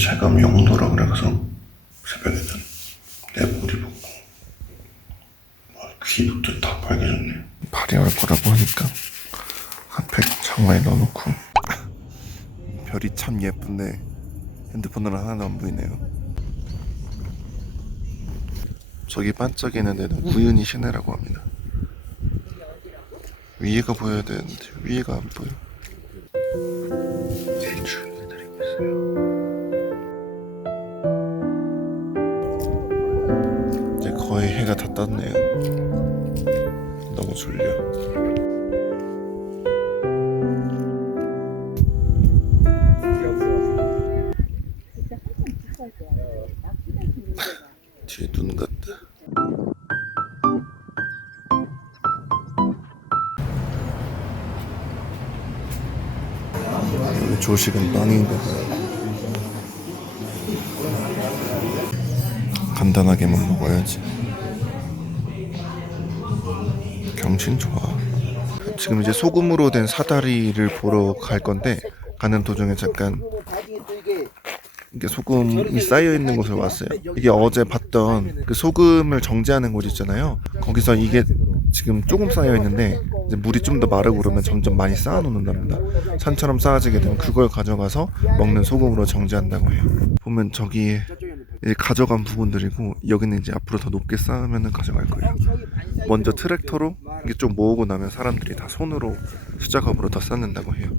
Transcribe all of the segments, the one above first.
체감 영도라 그래서 새벽에는 입었고 뭐 귀부터 다 빨개졌네. 발이 얼 거라고 하니까 핫팩 장화에 넣어놓고. 별이 참 예쁜데 핸드폰으로 하나도 안 보이네요. 저기 반짝이는 데는 우윤희 시내라고 합니다. 위에가 보여야 되는데 위에가 안 보여. 일출 기다리고 있어요 거의 해가 다 떴네요. 너무 졸려. 뒤에 눈 같다. 조식은 빵인데 간단하게만 먹어야지 경친 좋아 지금 이제 소금으로 된 사다리를 보러 갈 건데 가는 도중에 잠깐 이게 소금이 쌓여 있는 곳을 왔어요. 이게 어제 봤던 그 소금을 정제하는 곳 있잖아요. 거기서 이게 지금 조금 쌓여 있는데 물이 좀 더 마르고 그러면 점점 많이 쌓아 놓는답니다. 산처럼 쌓아지게 되면 그걸 가져가서 먹는 소금으로 정제한다고 해요. 보면 저기 가져간 부분들이고 여기는 이제 앞으로 더 높게 쌓으면 가져갈 거예요. 먼저 트랙터로 이게 좀 모으고 나면 사람들이 다 손으로 수작업으로 더 쌓는다고 해요.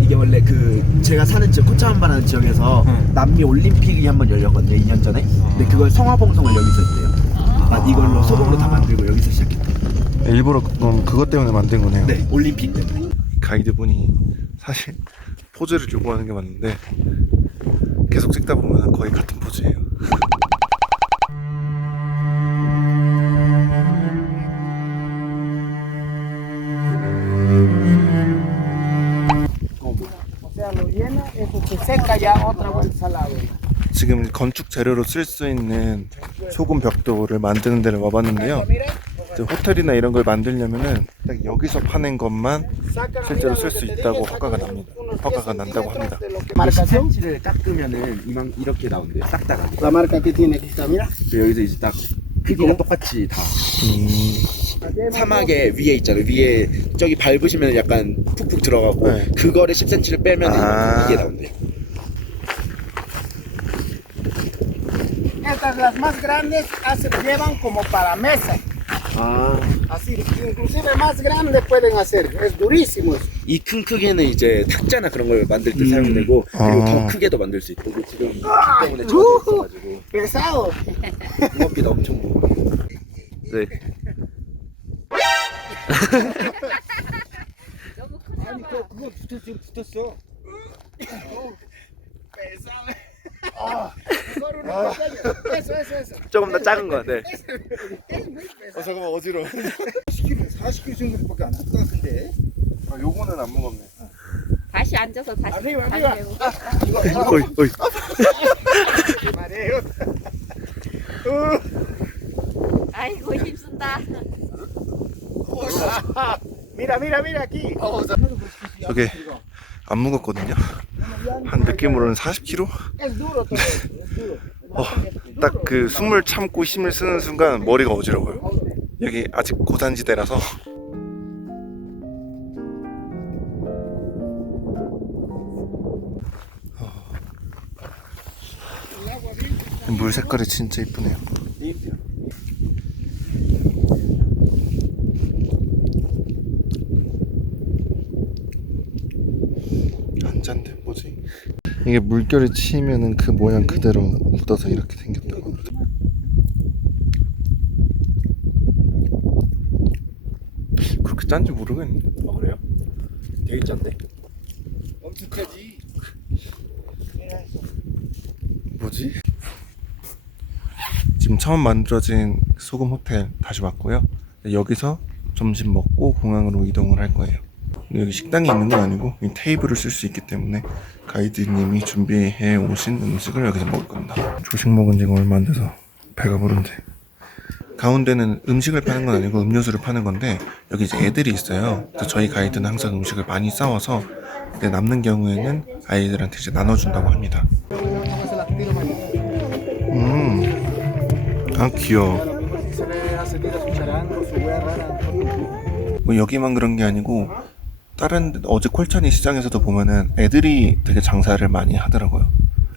이게 원래 그 제가 사는 지역 코차만바라는 지역에서 남미 올림픽이 한 번 열렸거든요 2년 전에 근데 그걸 성화봉송을 여기서 했대요 아, 이걸로 소금으로 다 만들고 여기서 시작했대요 일부러 그건 그것 때문에 만든 거네요. 네 올림픽 때문에 가이드분이 사실 포즈를 요구하는 게 맞는데 계속 찍다 보면 거의 같은 포즈예요. 지금 건축 재료로 쓸 수 있는 소금 벽돌을 만드는 데를 와봤는데요. 이제 호텔이나 이런 걸 만들려면은 딱 여기서 파는 것만 실제로 쓸 수 있다고 허가가 납니다. 허가가 난다고 합니다. 마르카ción? 를 깎으면은 이만 이렇게 나온대요 싹 다. La marca que tiene aquí está, mira. 여기서 이제 딱 크기가 똑같이 다 음, 사막에 위에 있잖아요 위에 저기 밟으시면 약간 푹푹 들어가고 네. 그거를 10cm를 빼면 아. 이게 나온대요 Estas las más grandes hacen, llevan como para mesa. 아. Así, inclusive más grande pueden hacer. Es durísimo. eso. 이 큰 크기는 이제 탁자나 그런 걸 만들 때 사용되고 그리고 아. 더 크게도 만들 수 있고 지금 비 때문에 젖어 있어가지고 Pesado. 무겁기도 엄청 무거워 네 아니, 그거, 그거 붙었어, 지금 붙었어. Eso. 조금 더 작은 거 네. 어 잠깐만 어지러워. 40kg, 40kg 정도밖에 안될것 같은데. 아, 요거는 안 무겁네. 다시 앉아서 다시 arriba, 다시 arriba. 배우고. Ah, igo, igo. 어이 어이 Mareo. 아이고 힘쓴다. Mira, mira, mira aquí. 저게 안 무겁거든요. 한 느낌으로는 40kg? Es duro todo esto, es duro. 어, 딱 그 숨을 참고 힘을 쓰는 순간 머리가 어지러워요. 여기 아직 고산지대라서. 어. 물 색깔이 진짜 이쁘네요. 한 잔데 뭐지? 이게 물결이 치면은 그 모양 그대로 묻어서 이렇게 생겼다고. 그렇게 짠지 모르겠는데. 아 그래요? 되게 짠데? 엄청 크지. 뭐지? 지금 처음 만들어진 소금 호텔 다시 왔고요. 여기서 점심 먹고 공항으로 이동을 할 거예요. 근데 여기 식당이 있는 건 아니고 이 테이블을 쓸 수 있기 때문에 가이드님이 준비해 오신 음식을 여기서 먹을 겁니다. 조식 먹은 지가 얼마 안 돼서 배가 부른데. 가운데는 음식을 파는 건 아니고 음료수를 파는 건데 여기 이제 애들이 있어요. 그래서 저희 가이드는 항상 음식을 많이 싸워서 남는 경우에는 아이들한테 이제 나눠준다고 합니다. 음, 아 귀여워. 뭐 여기만 그런 게 아니고 다른 데- 어제 콜찬이 시장에서도 보면은 애들이 되게 장사를 많이 하더라고요.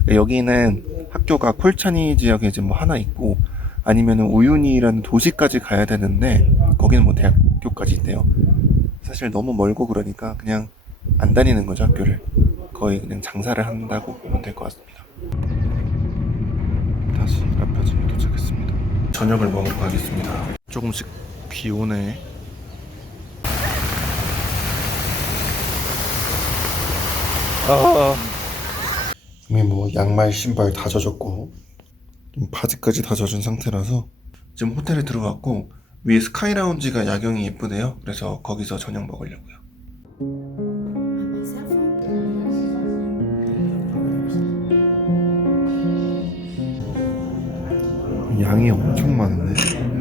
여기는 학교가 콜찬이 지역에 이제 뭐 하나 있고 아니면은 우윤이라는 도시까지 가야 되는데 거기는 뭐 대학교까지 있대요. 사실 너무 멀고 그러니까 그냥 안 다니는 거죠 학교를 거의 그냥 장사를 한다고 보면 될 것 같습니다. 다시 라파짐에 도착했습니다. 저녁을 먹으러 가겠습니다. 조금씩 비 오네. 아. 이미 뭐 양말, 신발 다 젖었고 좀 바지까지 다 젖은 상태라서 지금 호텔에 들어왔고 위에 스카이 라운지가 야경이 예쁘대요. 그래서 거기서 저녁 먹으려고요. 양이 엄청 많은데